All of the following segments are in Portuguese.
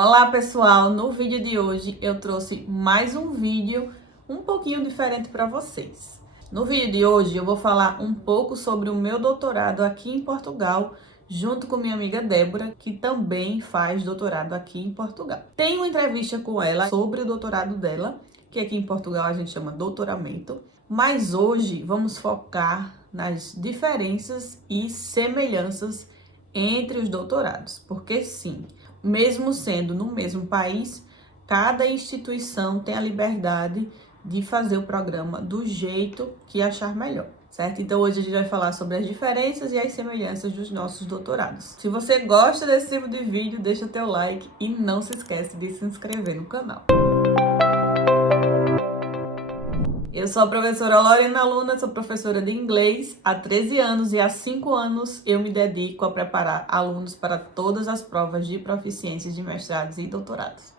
Olá pessoal, no vídeo de hoje eu trouxe mais um vídeo um pouquinho diferente para vocês. No vídeo de hoje eu vou falar um pouco sobre o meu doutorado aqui em Portugal, junto com minha amiga Débora, que também faz doutorado aqui em Portugal. Tem uma entrevista com ela sobre o doutorado dela, que aqui em Portugal a gente chama doutoramento, mas hoje vamos focar nas diferenças e semelhanças entre os doutorados, porque sim, mesmo sendo no mesmo país, cada instituição tem a liberdade de fazer o programa do jeito que achar melhor, certo? Então hoje a gente vai falar sobre as diferenças e as semelhanças dos nossos doutorados. Se você gosta desse tipo de vídeo, deixa teu like e não se esquece de se inscrever no canal. Eu sou a professora Lorena Luna, sou professora de inglês há 13 anos e há 5 anos eu me dedico a preparar alunos para todas as provas de proficiência de mestrados e doutorados.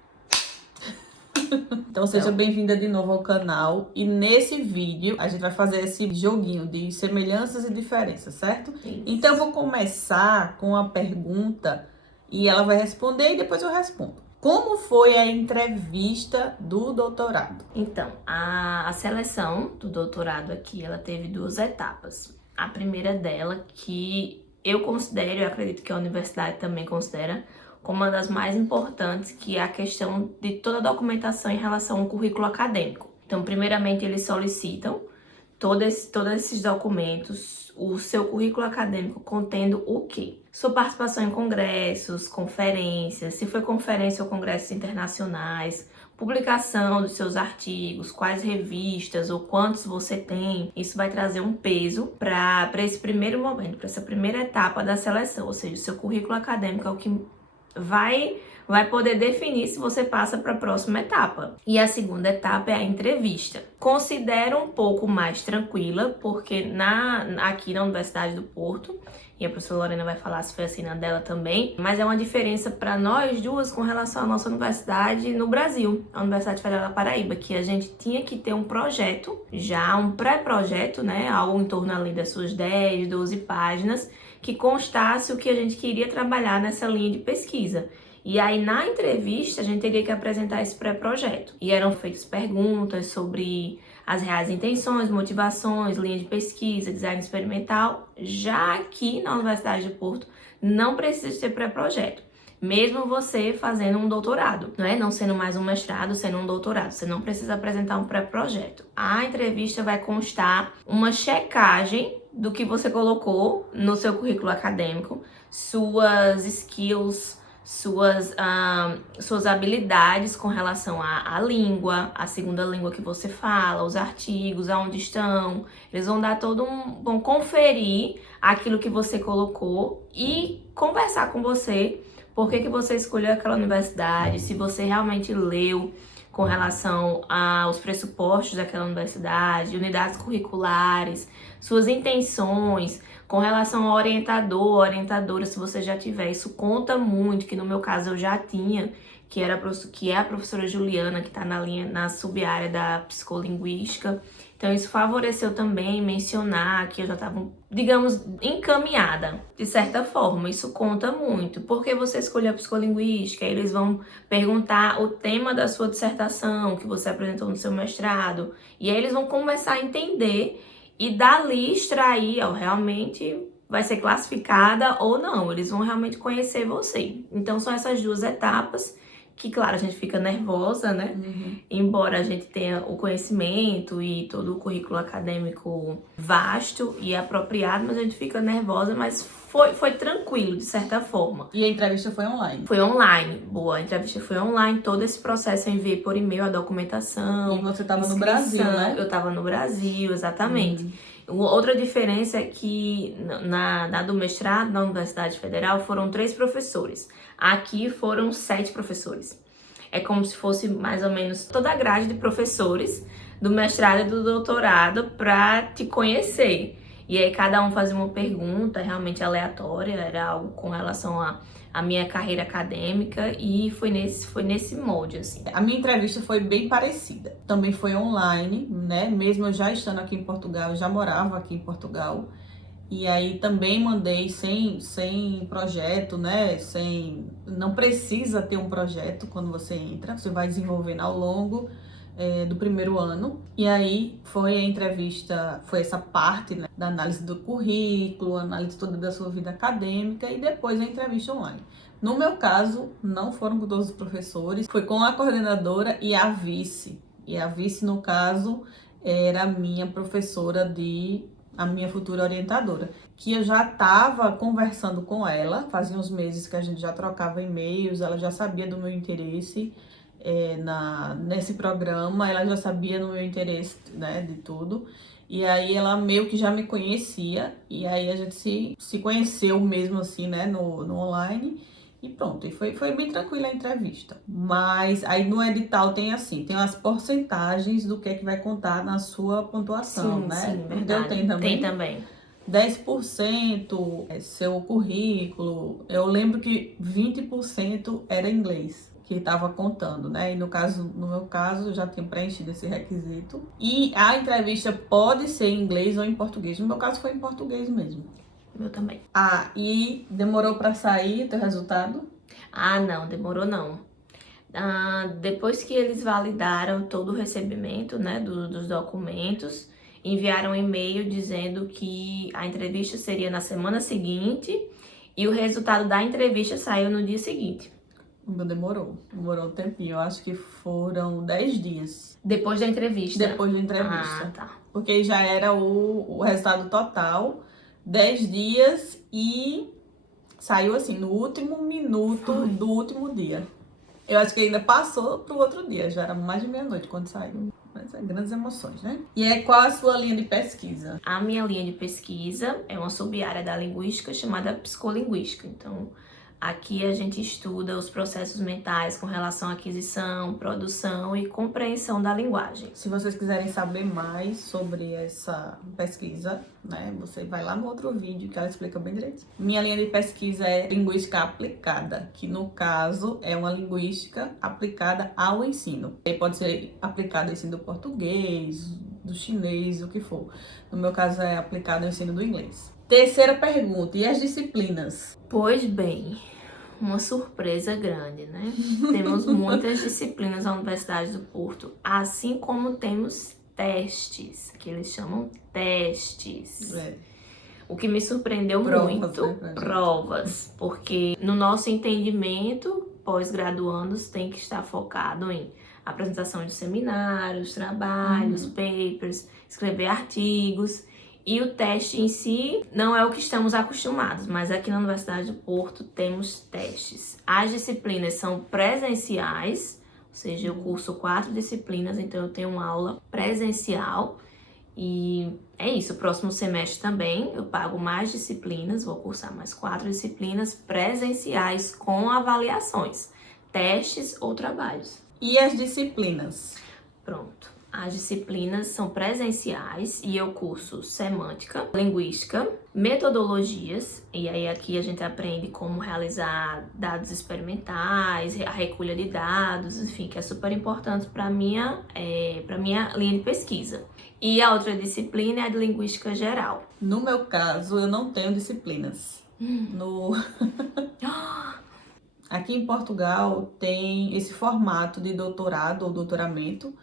Então seja bem-vinda de novo ao canal e nesse vídeo a gente vai fazer esse joguinho de semelhanças e diferenças, certo? Isso. Então eu vou começar com a pergunta e ela vai responder e depois eu respondo. Como foi a entrevista do doutorado? Então, a seleção do doutorado aqui, ela teve 2 etapas. A primeira dela, que eu considero, eu acredito que a universidade também considera, como uma das mais importantes, que é a questão de toda a documentação em relação ao currículo acadêmico. Então, primeiramente, eles solicitam todos esses documentos, o seu currículo acadêmico contendo o quê? Sua participação em congressos, conferências, se foi conferência ou congressos internacionais, publicação dos seus artigos, quais revistas ou quantos você tem. Isso vai trazer um peso para esse primeiro momento, para essa primeira etapa da seleção, ou seja, o seu currículo acadêmico é o que vai poder definir se você passa para a próxima etapa. E a segunda etapa é a entrevista. Considero um pouco mais tranquila, porque aqui na Universidade do Porto, e a professora Lorena vai falar se foi assim na dela também, mas é uma diferença para nós duas com relação à nossa universidade no Brasil, a Universidade Federal da Paraíba, que a gente tinha que ter um projeto, já um pré-projeto, né, algo em torno ali das suas 10, 12 páginas, que constasse o que a gente queria trabalhar nessa linha de pesquisa. E aí, na entrevista, a gente teria que apresentar esse pré-projeto. E eram feitas perguntas sobre as reais intenções, motivações, linha de pesquisa, design experimental. Já aqui na Universidade de Porto, não precisa ter pré-projeto. Mesmo você fazendo um doutorado, não é? Não sendo mais um mestrado, sendo um doutorado. Você não precisa apresentar um pré-projeto. A entrevista vai constar uma checagem do que você colocou no seu currículo acadêmico, suas skills, suas habilidades com relação à língua, a segunda língua que você fala, os artigos, aonde estão. Eles vão dar vão conferir aquilo que você colocou e conversar com você por que você escolheu aquela universidade, se você realmente leu com relação aos pressupostos daquela universidade, unidades curriculares, suas intenções, com relação ao orientador, orientadora, se você já tiver. Isso conta muito, que no meu caso eu já tinha, que é a professora Juliana, que está na sub-área da psicolinguística. Então isso favoreceu também mencionar que eu já estava, digamos, encaminhada, de certa forma. Isso conta muito. Por que você escolheu a psicolinguística? Eles vão perguntar o tema da sua dissertação, que você apresentou no seu mestrado. E aí eles vão começar a entender e dali extrair, realmente vai ser classificada ou não. Eles vão realmente conhecer você. Então são essas 2 etapas. Que, claro, a gente fica nervosa, né? Embora a gente tenha o conhecimento e todo o currículo acadêmico vasto e apropriado, mas a gente fica nervosa, mas foi tranquilo, de certa forma. E a entrevista foi online? Foi online, boa. A entrevista foi online, todo esse processo eu enviei por e-mail, a documentação. E você estava no Brasil, né? Eu estava no Brasil, exatamente. Outra diferença é que na do mestrado, na Universidade Federal, foram 3 professores. Aqui foram 7 professores. É como se fosse mais ou menos toda a grade de professores do mestrado e do doutorado para te conhecer. E aí cada um fazia uma pergunta realmente aleatória, era algo com relação a minha carreira acadêmica e foi nesse molde, assim. A minha entrevista foi bem parecida. Também foi online, né? Mesmo eu já estando aqui em Portugal, eu já morava aqui em Portugal. E aí também mandei sem projeto, né? Não precisa ter um projeto quando você entra, você vai desenvolvendo ao longo do primeiro ano. E aí foi a entrevista, foi essa parte, né, da análise do currículo, análise toda da sua vida acadêmica e depois a entrevista online. No meu caso, não foram com todos os professores, foi com a coordenadora e a vice. E a vice, no caso, era a minha professora a minha futura orientadora, que eu já estava conversando com ela, fazia uns meses que a gente já trocava e-mails, ela já sabia do meu interesse nesse programa, ela já sabia do meu interesse, né, de tudo, e aí ela meio que já me conhecia, e aí a gente se conheceu mesmo assim, né, no online, e pronto, e foi bem tranquila a entrevista. Mas aí no edital tem as porcentagens do que é que vai contar na sua pontuação, Sim, né? sim, O teu verdade. tem também? Tem também. 10% é seu currículo. Eu lembro que 20% era inglês que estava contando, né? E no meu caso, eu já tinha preenchido esse requisito. E a entrevista pode ser em inglês ou em português. No meu caso, foi em português mesmo. Meu também. Ah, e demorou para sair o teu resultado? Ah, não, demorou não. Depois que eles validaram todo o recebimento, né, dos documentos, enviaram um e-mail dizendo que a entrevista seria na semana seguinte e o resultado da entrevista saiu no dia seguinte. Demorou um tempinho, eu acho que foram 10 dias. Depois da entrevista? Depois da entrevista. Ah, tá. Porque já era o resultado total, 10 dias e saiu assim, no último minuto do último dia. Eu acho que ainda passou pro outro dia, já era mais de meia-noite quando saiu. Mas é grandes emoções, né? E aí, qual a sua linha de pesquisa? A minha linha de pesquisa é uma sub-área da linguística chamada psicolinguística. Então, aqui a gente estuda os processos mentais com relação à aquisição, produção e compreensão da linguagem. Se vocês quiserem saber mais sobre essa pesquisa, né, você vai lá no outro vídeo que ela explica bem direito. Minha linha de pesquisa é linguística aplicada, que no caso é uma linguística aplicada ao ensino. E pode ser aplicada ao ensino do português, do chinês, o que for. No meu caso é aplicado ao ensino do inglês. Terceira pergunta, e as disciplinas? Pois bem, uma surpresa grande, né? Temos muitas disciplinas na Universidade do Porto, assim como temos testes, que eles chamam testes. O que me surpreendeu muito, né, provas, porque no nosso entendimento, pós-graduandos tem que estar focado em apresentação de seminários, trabalhos, papers, escrever artigos. E o teste em si não é o que estamos acostumados, mas aqui na Universidade do Porto temos testes. As disciplinas são presenciais, ou seja, eu curso 4 disciplinas, então eu tenho uma aula presencial. E é isso, o próximo semestre também eu pago mais disciplinas, vou cursar mais 4 disciplinas presenciais com avaliações, testes ou trabalhos. E as disciplinas? Pronto. As disciplinas são presenciais e eu curso semântica, linguística, metodologias, e aí aqui a gente aprende como realizar dados experimentais, a recolha de dados, enfim, que é super importante para minha linha de pesquisa. E a outra disciplina é a de linguística geral. No meu caso, eu não tenho disciplinas. Aqui em Portugal tem esse formato de doutorado ou doutoramento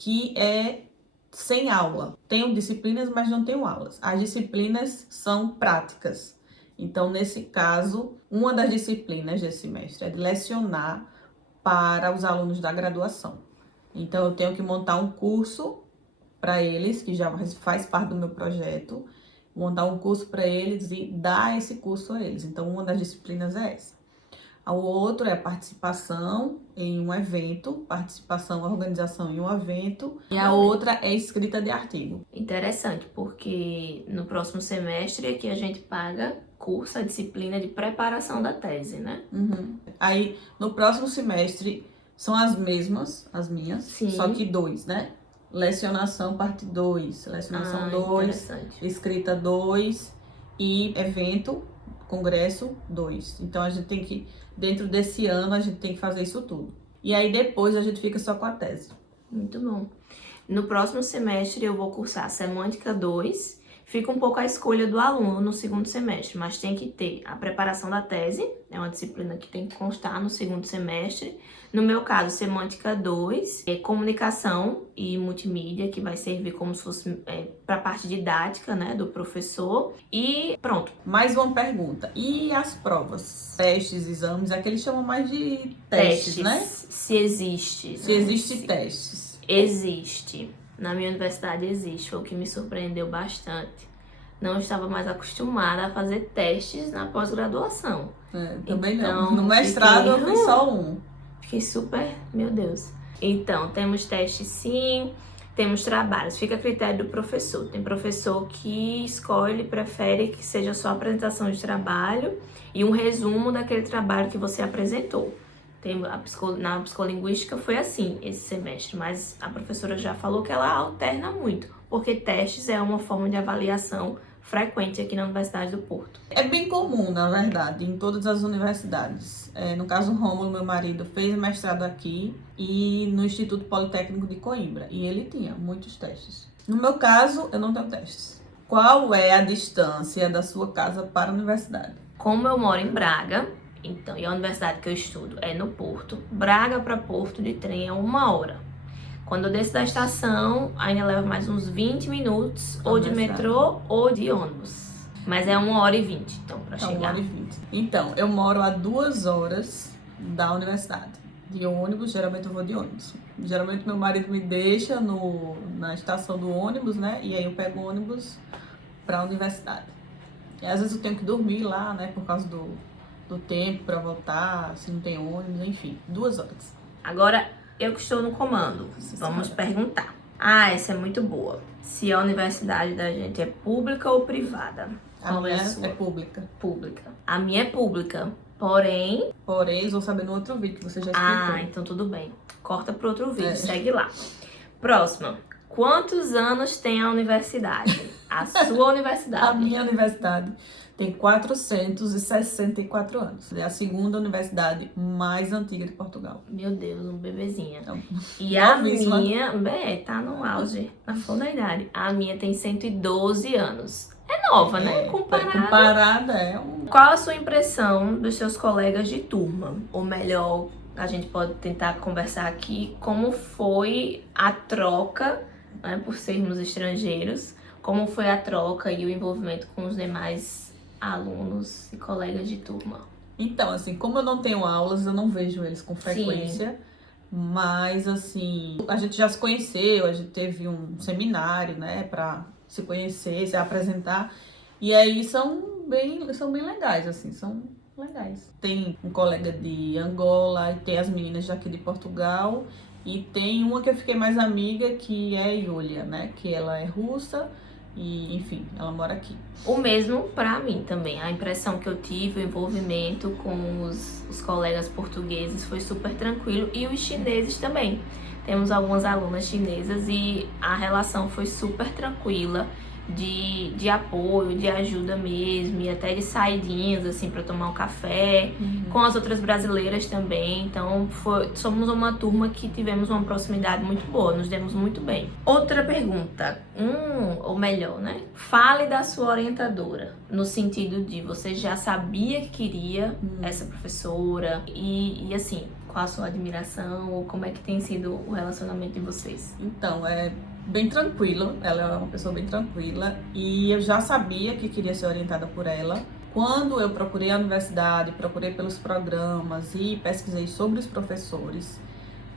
que é sem aula. Tenho disciplinas, mas não tenho aulas. As disciplinas são práticas. Então, nesse caso, uma das disciplinas desse semestre é de lecionar para os alunos da graduação. Então, eu tenho que montar um curso para eles, que já faz parte do meu projeto, montar um curso para eles e dar esse curso a eles. Então, uma das disciplinas é essa. O outro é a participação em um evento, organização em um evento. E a outra é escrita de artigo. Interessante, porque no próximo semestre aqui a gente cursa a disciplina de preparação da tese, né? Aí, no próximo semestre, são as mesmas, as minhas, Sim. Só que 2, né? Lecionação, parte 2, lecionação 2, escrita 2 e evento, congresso 2. Então, a gente tem que, dentro desse ano, a gente tem que fazer isso tudo. E aí, depois, a gente fica só com a tese. Muito bom. No próximo semestre, eu vou cursar Semântica 2, Fica um pouco à escolha do aluno no segundo semestre, mas tem que ter a preparação da tese, é uma disciplina que tem que constar no segundo semestre. No meu caso, Semântica 2, comunicação e multimídia, que vai servir como se fosse para a parte didática, né, do professor. E pronto. Mais uma pergunta. E as provas? Testes, exames, é que eles chamam mais de testes, né? Se existe. Se existe testes. Existe. Na minha universidade existe, foi o que me surpreendeu bastante. Não estava mais acostumada a fazer testes na pós-graduação. Também então, não. No mestrado eu fiz só um. Fiquei super, meu Deus. Então, temos testes sim, temos trabalhos. Fica a critério do professor. Tem professor que escolhe, prefere que seja só apresentação de trabalho e um resumo daquele trabalho que você apresentou. Na psicolinguística foi assim esse semestre, mas a professora já falou que ela alterna muito, porque testes é uma forma de avaliação frequente aqui na Universidade do Porto. É bem comum, na verdade, em todas as universidades. No caso, o Rômulo, meu marido, fez mestrado aqui e no Instituto Politécnico de Coimbra, e ele tinha muitos testes. No meu caso, eu não tenho testes. Qual é a distância da sua casa para a universidade? Como eu moro em Braga, então, e a universidade que eu estudo é no Porto, Braga para Porto de trem é 1 hora. Quando eu desço da estação, ainda leva mais uns 20 minutos, ou de metrô ou de ônibus. Mas é 1h20, então, para chegar. 1h20. Então, eu moro a 2 horas da universidade. De ônibus, geralmente eu vou de ônibus. Geralmente meu marido me deixa na estação do ônibus, né? E aí eu pego o ônibus para a universidade. E às vezes eu tenho que dormir lá, né? Por causa do tempo para voltar, se não tem ônibus, enfim, 2 horas. Agora, eu que estou no comando, vamos perguntar. Essa é muito boa. Se a universidade da gente é pública ou privada? A minha é pública. Pública. A minha é pública, porém... Eles vão saber no outro vídeo que você já explicou. Então tudo bem. Corta pro outro vídeo, segue lá. Próxima. Quantos anos tem a universidade? A sua universidade? A minha universidade tem 464 anos. É a segunda universidade mais antiga de Portugal. Meu Deus, um bebezinha. Então, e a minha, tá no auge, na flor da idade. A minha tem 112 anos. É nova, né? Comparada Qual a sua impressão dos seus colegas de turma? Ou melhor, a gente pode tentar conversar aqui como foi a troca, né, por sermos estrangeiros, como foi a troca e o envolvimento com os demais alunos e colegas de turma. Então, assim, como eu não tenho aulas, eu não vejo eles com frequência. Sim. Mas, assim, a gente já se conheceu, a gente teve um seminário, né, pra se conhecer, se apresentar. E aí são bem legais, assim, são legais. Tem um colega de Angola, tem as meninas daqui de Portugal. E tem uma que eu fiquei mais amiga, que é a Yulia, né, que ela é russa. E, enfim, ela mora aqui. O mesmo pra mim também. A impressão que eu tive, o envolvimento com os colegas portugueses foi super tranquilo. E os chineses também. Temos algumas alunas chinesas e a relação foi super tranquila. De apoio, de ajuda mesmo, e até de saidinhas, assim, pra tomar um café, com as outras brasileiras também. Então, somos uma turma que tivemos uma proximidade muito boa, nos demos muito bem. Outra pergunta, ou melhor, né? Fale da sua orientadora, no sentido de você já sabia que queria essa professora, e assim, qual a sua admiração, ou como é que tem sido o relacionamento de vocês? Então, bem tranquilo, ela é uma pessoa bem tranquila e eu já sabia que queria ser orientada por ela. Quando eu procurei a universidade, procurei pelos programas e pesquisei sobre os professores,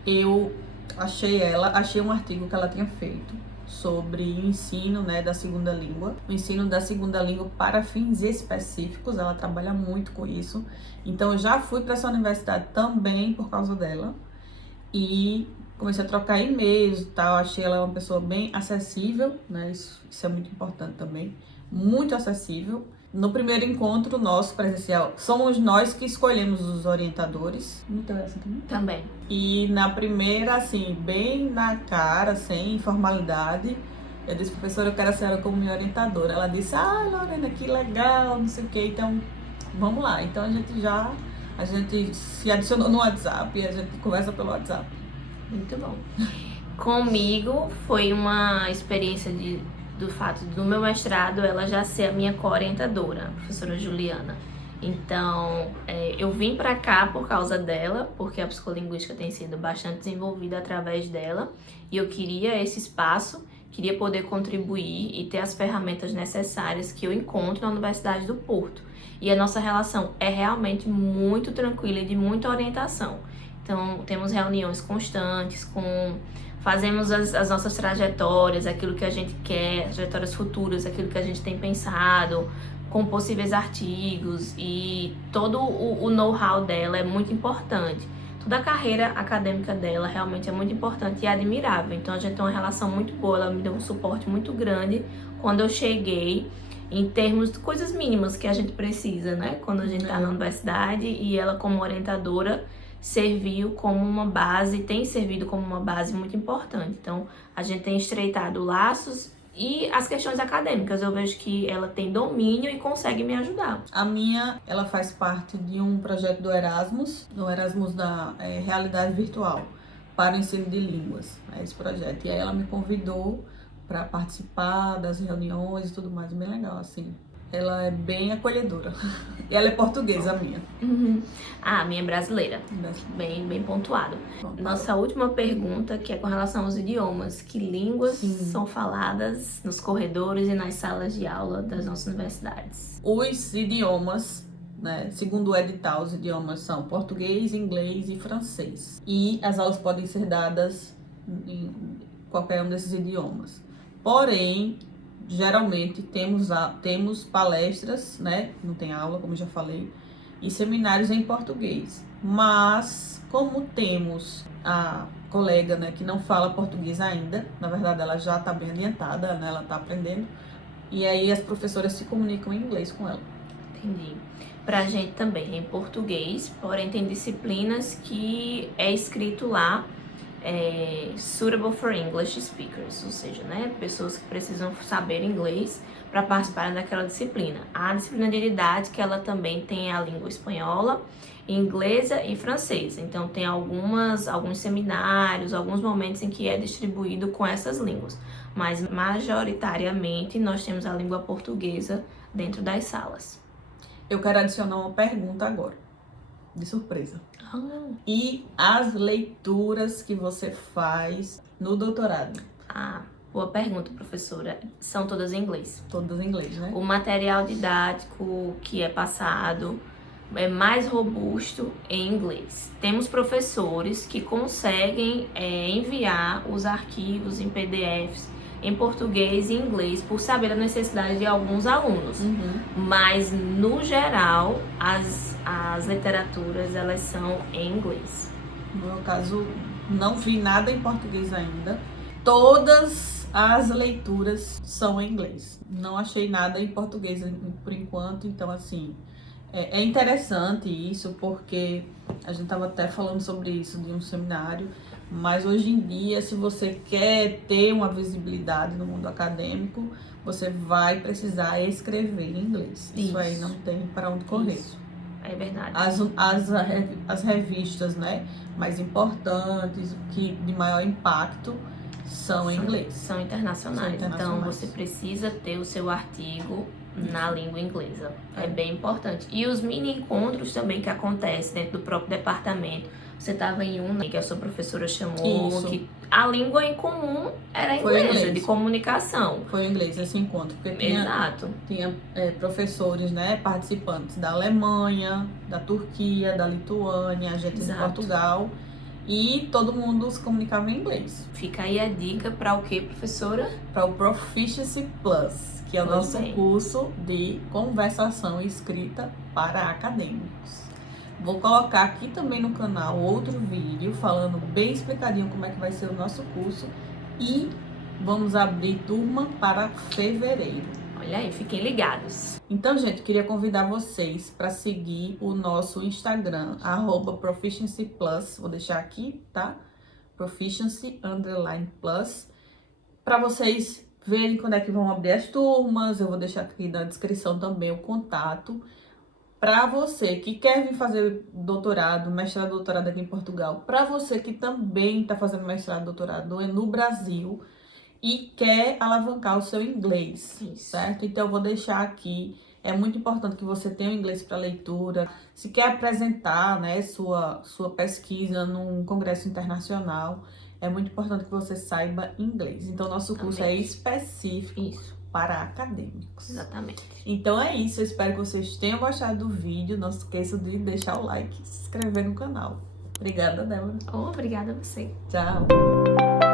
eu achei um artigo que ela tinha feito sobre ensino, né, da segunda língua. O ensino da segunda língua para fins específicos, ela trabalha muito com isso. Então eu já fui para essa universidade também por causa dela e comecei a trocar e-mails e tal, achei ela uma pessoa bem acessível, né, isso é muito importante também, muito acessível. No primeiro encontro nosso presencial, somos nós que escolhemos os orientadores. Não tem essa também? Também. E na primeira, assim, bem na cara, sem formalidade, eu disse, professora, eu quero a senhora como minha orientadora. Ela disse, Lorena, que legal, não sei o que, então vamos lá. Então a gente se adicionou no WhatsApp e a gente conversa pelo WhatsApp. Muito bom. Comigo foi uma experiência de do fato do meu mestrado ela já ser a minha co-orientadora, a professora Juliana. Então, eu vim para cá por causa dela, porque a psicolinguística tem sido bastante desenvolvida através dela, e eu queria esse espaço, queria poder contribuir e ter as ferramentas necessárias que eu encontro na Universidade do Porto. E a nossa relação é realmente muito tranquila e de muita orientação. Então, temos reuniões constantes, fazemos as nossas trajetórias, aquilo que a gente quer, trajetórias futuras, aquilo que a gente tem pensado, com possíveis artigos, e todo o know-how dela é muito importante. Toda a carreira acadêmica dela realmente é muito importante e admirável. Então a gente tem uma relação muito boa, ela me deu um suporte muito grande quando eu cheguei, em termos de coisas mínimas que a gente precisa, né? Quando a gente está na universidade, e ela como orientadora serviu como uma base, tem servido como uma base muito importante. Então a gente tem estreitado laços. E as questões acadêmicas, eu vejo que ela tem domínio e consegue me ajudar. A minha, ela faz parte de um projeto do Erasmus da Realidade Virtual, para o ensino de línguas, esse projeto. E aí ela me convidou para participar das reuniões e tudo mais, bem legal, assim. Ela é bem acolhedora. E ela é portuguesa, a minha. Uhum. A minha é brasileira. Bem pontuado. Nossa última pergunta, que é com relação aos idiomas. Que línguas são faladas nos corredores e nas salas de aula das nossas universidades? Os idiomas, né, segundo o edital, os idiomas são português, inglês e francês. E as aulas podem ser dadas em qualquer um desses idiomas. Porém, geralmente temos palestras, né? Não tem aula, como eu já falei, e seminários em português. Mas, como temos a colega, né, que não fala português ainda, na verdade ela já está bem adiantada, né? Ela está aprendendo, e aí as professoras se comunicam em inglês com ela. Entendi. Pra gente também é em português, porém tem disciplinas que é escrito lá suitable for English speakers, ou seja, né, pessoas que precisam saber inglês para participarem daquela disciplina. A disciplina de didática, ela também tem a língua espanhola, inglesa e francesa. Então tem alguns seminários, alguns momentos em que é distribuído com essas línguas, mas majoritariamente nós temos a língua portuguesa dentro das salas. Eu quero adicionar uma pergunta agora, de surpresa. E as leituras que você faz no doutorado? Boa pergunta, professora. São todas em inglês. Todas em inglês, né? O material didático que é passado é mais robusto em inglês. Temos professores que conseguem enviar os arquivos em PDFs em português e inglês, por saber da necessidade de alguns alunos. Mas, no geral, as literaturas, elas são em inglês. No meu caso, não vi nada em português ainda. Todas as leituras são em inglês. Não achei nada em português por enquanto, então, assim, é interessante isso, porque a gente estava até falando sobre isso de um seminário. Mas hoje em dia, se você quer ter uma visibilidade no mundo acadêmico, você vai precisar escrever em inglês. Isso aí não tem para onde correr. Isso. É verdade. As revistas, né, mais importantes, que de maior impacto, são em inglês. São internacionais. Então você precisa ter o seu artigo na língua inglesa. É bem importante. E os mini encontros também que acontecem dentro do próprio departamento. Você estava em um, né, que a sua professora chamou, que a língua em comum era inglesa, de comunicação. Foi inglês esse encontro, porque tinha professores, né, participantes da Alemanha, da Turquia, da Lituânia, a gente de Portugal, e todo mundo se comunicava em inglês. Fica aí a dica para o quê, professora? Para o Proficiency Plus, que é o nosso curso de conversação e escrita para acadêmicos. Vou colocar aqui também no canal outro vídeo falando bem explicadinho como é que vai ser o nosso curso, e vamos abrir turma para fevereiro. Olha aí, fiquem ligados. Então, gente, queria convidar vocês para seguir o nosso Instagram, @proficiencyplus, vou deixar aqui, tá? Proficiency_plus, para vocês verem quando é que vão abrir as turmas. Eu vou deixar aqui na descrição também o contato. Para você que quer vir fazer doutorado, mestrado, doutorado aqui em Portugal, para você que também está fazendo mestrado, doutorado no Brasil e quer alavancar o seu inglês, Isso. certo? Então, eu vou deixar aqui. É muito importante que você tenha o inglês para leitura. Se quer apresentar, né, sua pesquisa num congresso internacional, é muito importante que você saiba inglês. Então, nosso curso é específico Isso. para acadêmicos. Exatamente. Então é isso, eu espero que vocês tenham gostado do vídeo. Não se esqueçam de deixar o like e se inscrever no canal. Obrigada, Débora. Obrigada a você. Tchau.